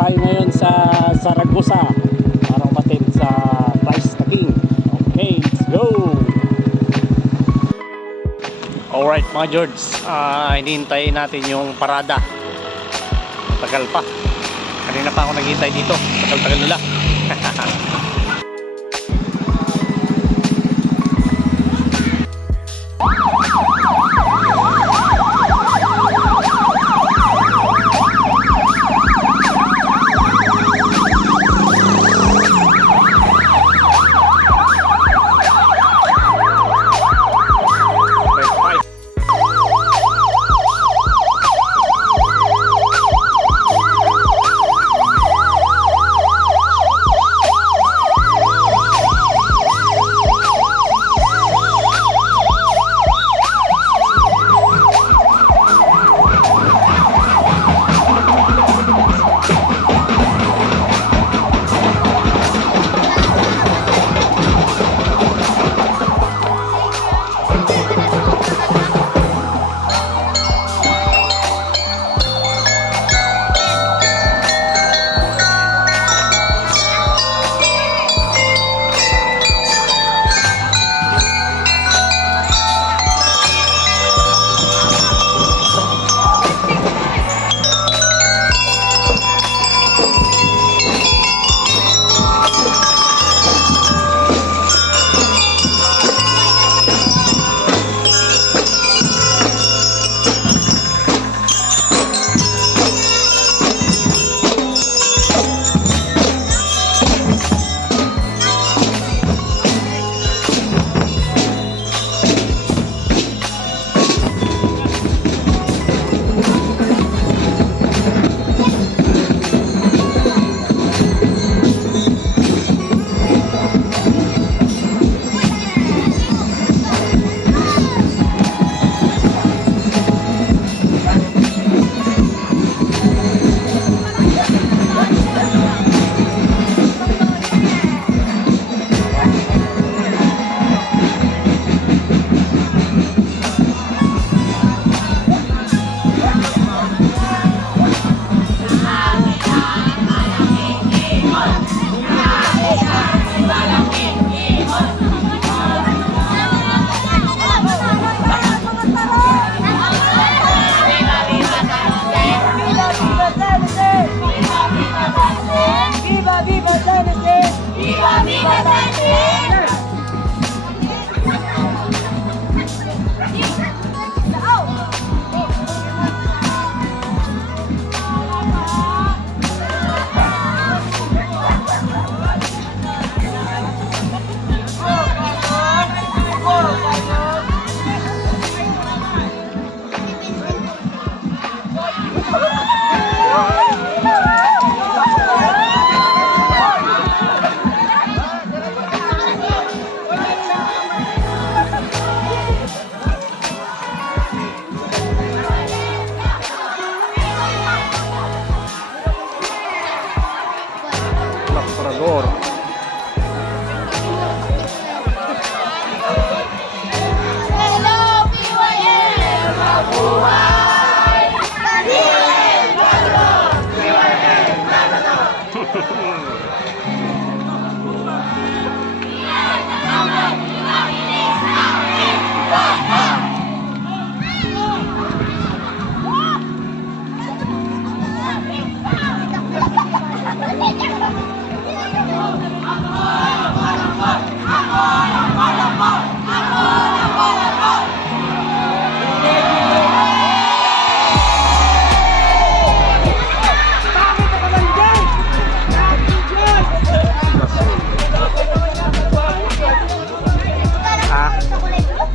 tayo ngayon sa Zaragoza para umatin sa Christ the King. Okay, let's go! Alright mga George, hinihintay natin yung parada. Tagal pa. Kanina pa ako naghihintay dito. Tagal-tagal nila.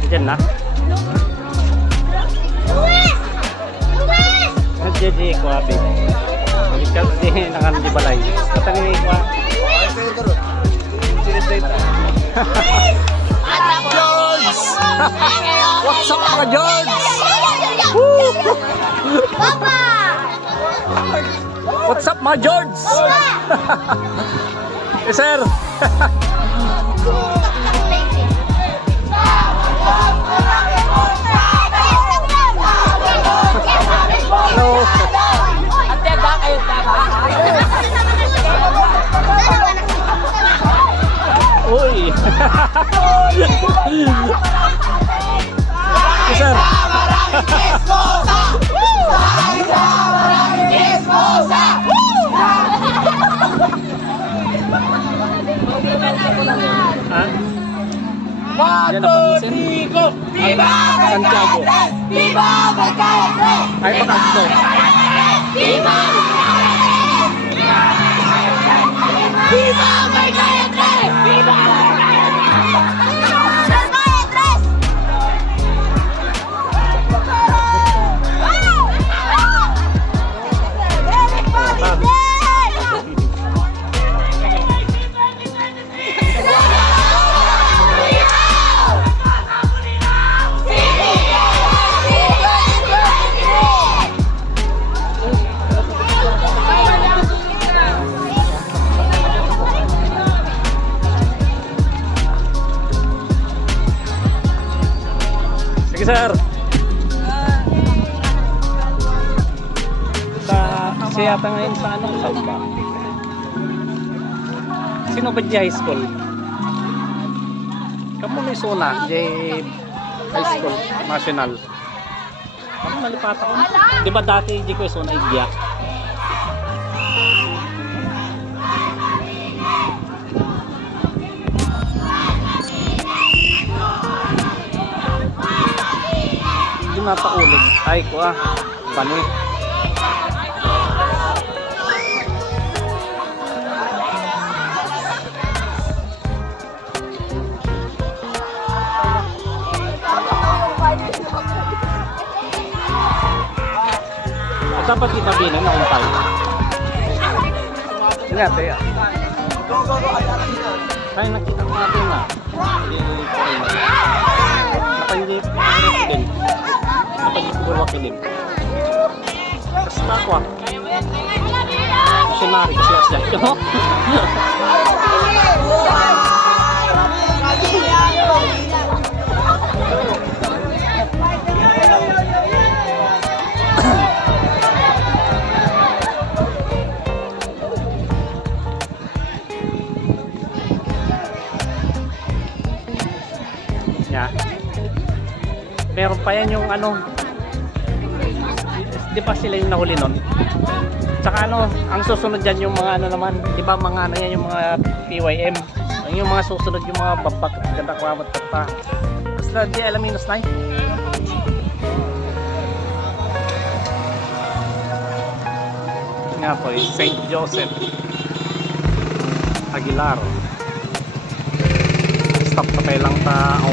Diyan na. Jadi ko abi. Ikaw din nakan di balay. Patangin ko. George! What's up mga George? Papa! What's up mga George? Yes sir. Hello. Ate, ba kayo? Yes, sir. Ha? Yan na pansin. Viva Santiago. Viva Ay, pakakto. Viva Viva Viva Viva Sige, sir. Siya yata ngayon sa ano? Saan ba? Sino ba di high school? Kamu may Sona, di high school, national. Parang malipat ako. Di ba dati di ko Sona Igya? Di nataulit. Ay ko Pani. Dapat itabinan na umpal. Ingat ya. Ay, nakita ko natin na. Napanggit din. Napanggit ko wakilin. Kasi na ako Missionary kasi asya. Meron pa yan yung ano, di ba sila yung nahuli nun? Tsaka ano, ang susunod dyan yung mga ano naman, di ba mga ano yan yung mga PYM, yung mga susunod yung mga babak, ganda kwamat pa. Basta di alam minus na nga po, St. Joseph Aguilar. Stop na kayo lang ta.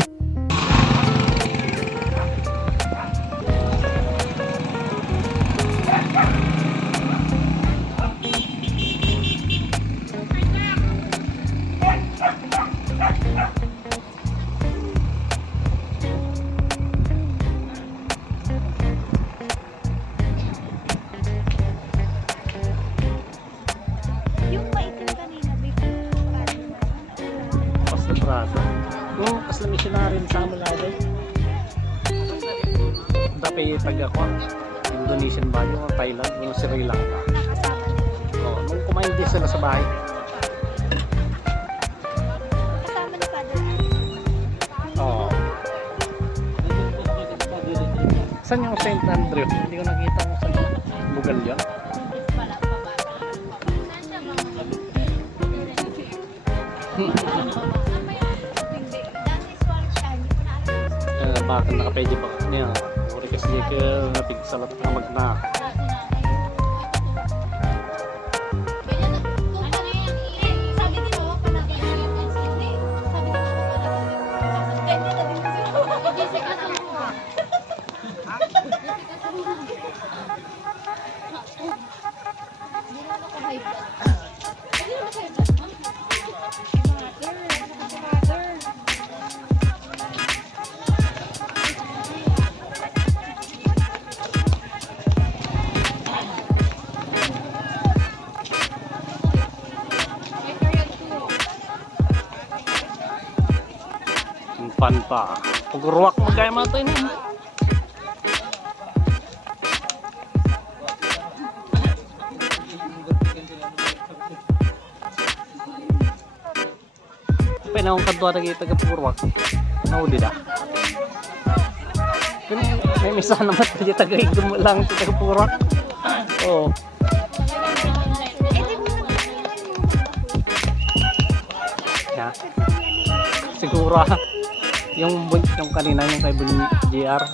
Kasla missionary sa Malagay. Tapi taga ko Indonesian ba yun? Thailand, yung Sri Lanka. Oh, nung kumain din sila sa bahay. Kasama ni Father. Oh. Saan yung St. Andrew? Hindi ko nakita mo sa Bugal yun. Bakit nakapedya pa niya? Uri kasi ke napigsalat na magna. Pan pa. Pagruwak mo kaya matay na. Pinahong kadwa na kita ka pagruwak. Nahuli na. May misa naman tayo taga-igom mo lang, taga-purak. Oo. Yeah. Siguro yung kanina yung kay Bulin GR.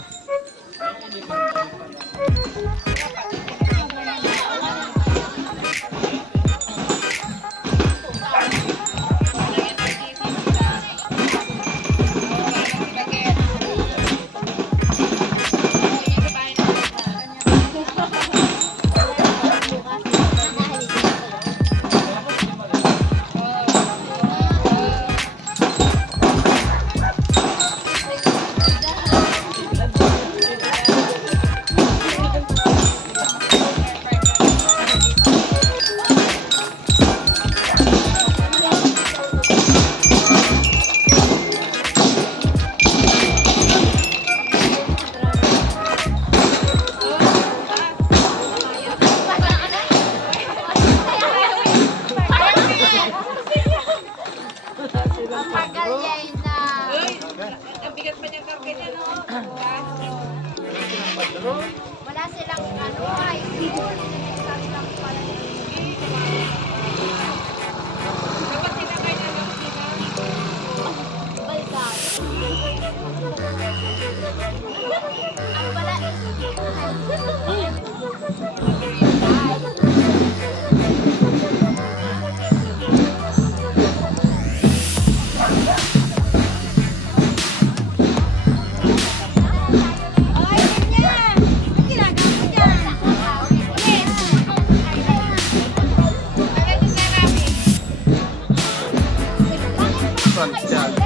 Wala silang ano ay. Sabi lang pala ang pala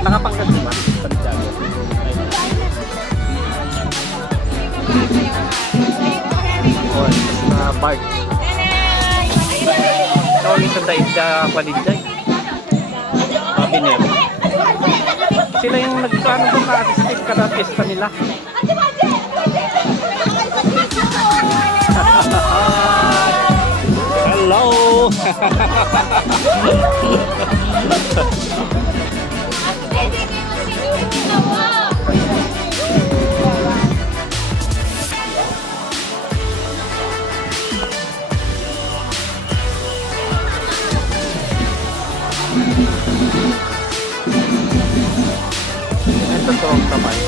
Nakapangkat ba? Santiago. Or sa barge. Tawagin sa daig sa Paligday. Pabiner. Sila yung nagkano doon na artistic kada pista nila. Hello! Ito turong tamay.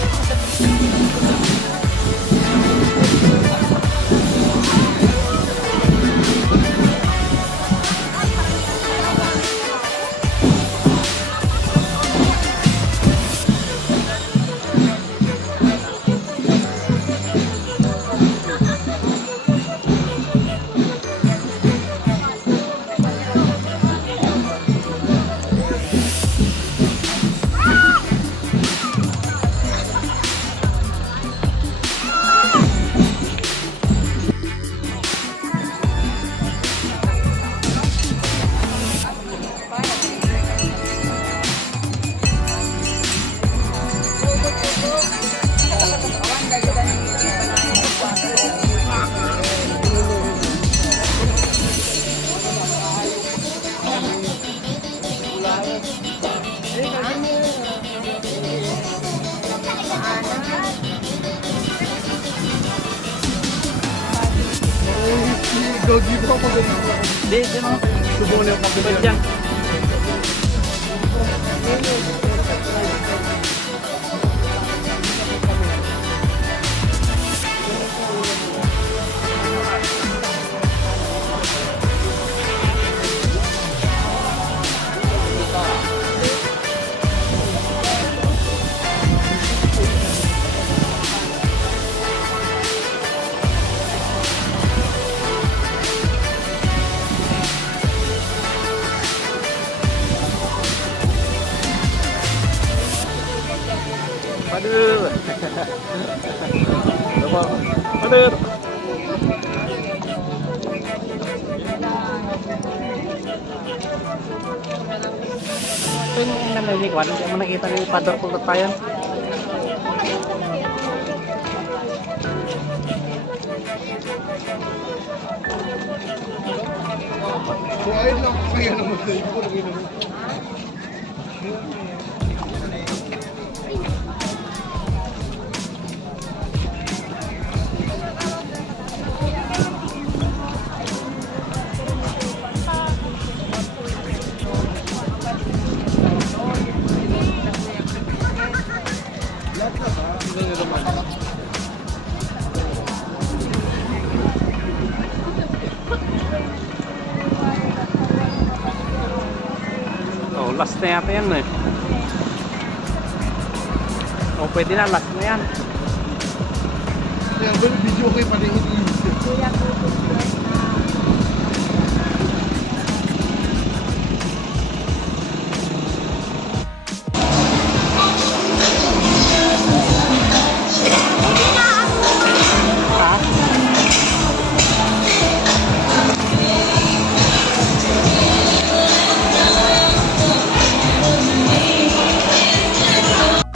Gagi ba ako ganyan? Hindi, no? Subukan na yung kapitid Diyan. Pader. Pader. Ito yung nanalikwan, hindi mo nakita yung pader kung tayo. Kuhain lang kaya naman sa ito. last na yata yan eh. O pwede na, last na yan. Kaya ba, video ko yung paningin. Kuya,